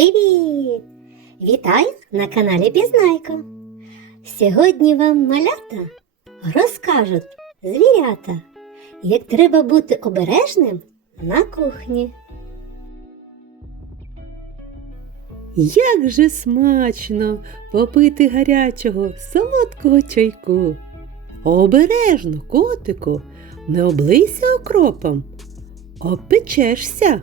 Привіт! Вітаю на каналі Пізнайко. Сьогодні вам малята розкажуть звірята, як треба бути обережним на кухні. Як же смачно попити гарячого солодкого чайку. Обережно, котику, не облийся окропом, обпечешся.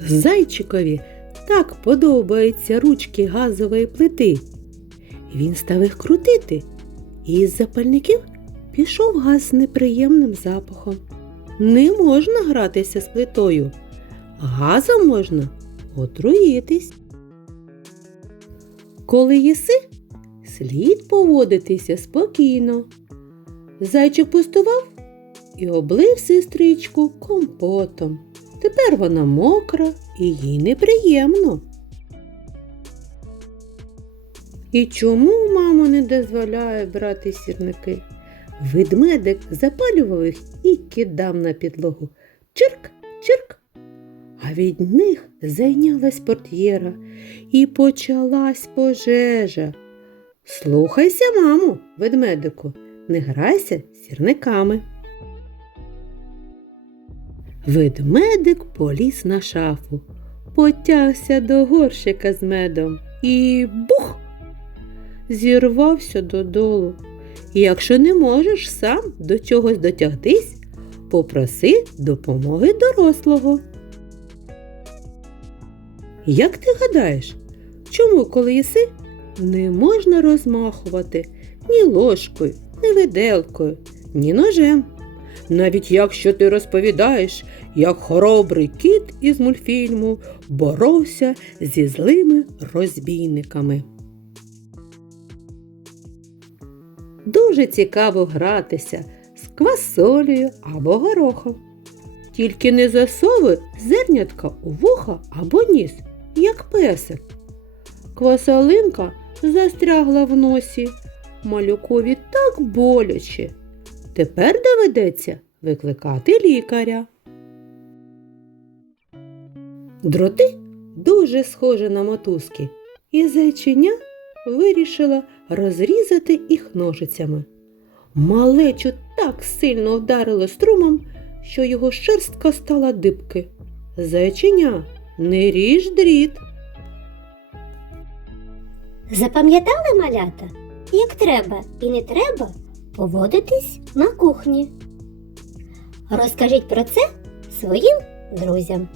Зайчикові так подобаються ручки газової плити. Він став їх крутити, і із запальників пішов газ з неприємним запахом. Не можна гратися з плитою. Газом можна отруїтись. Коли їси, слід поводитися спокійно. Зайчик пустував і облив сестричку компотом. Тепер вона мокра і їй неприємно. І чому мама не дозволяє брати сірники? Ведмедик запалював їх і кидав на підлогу. Чирк, чирк. А від них зайнялась портьєра і почалась пожежа. Слухайся, маму, ведмедику, не грайся з сірниками. Ведмедик поліз на шафу, потягся до горщика з медом і бух! Зірвався додолу. Якщо не можеш сам до чогось дотягтись, попроси допомоги дорослого. Як ти гадаєш, чому, коли їси, не можна розмахувати ні ложкою, ні виделкою, ні ножем? Навіть якщо ти розповідаєш, як хоробрий кіт із мультфільму боровся зі злими розбійниками. Дуже цікаво гратися з квасолею або горохом. Тільки не засовуй зернятка у вуха або ніс, як песик. Квасолинка застрягла в носі. Малюкові так боляче. Тепер доведеться викликати лікаря. Дроти дуже схожі на мотузки, і зайчиня вирішила розрізати їх ножицями. Малечу так сильно вдарило струмом, що його шерстка стала дибки. Зайчиня, не ріж дріт. Запам'ятали малята, як треба і не треба поводитись на кухні. Розкажіть про це своїм друзям.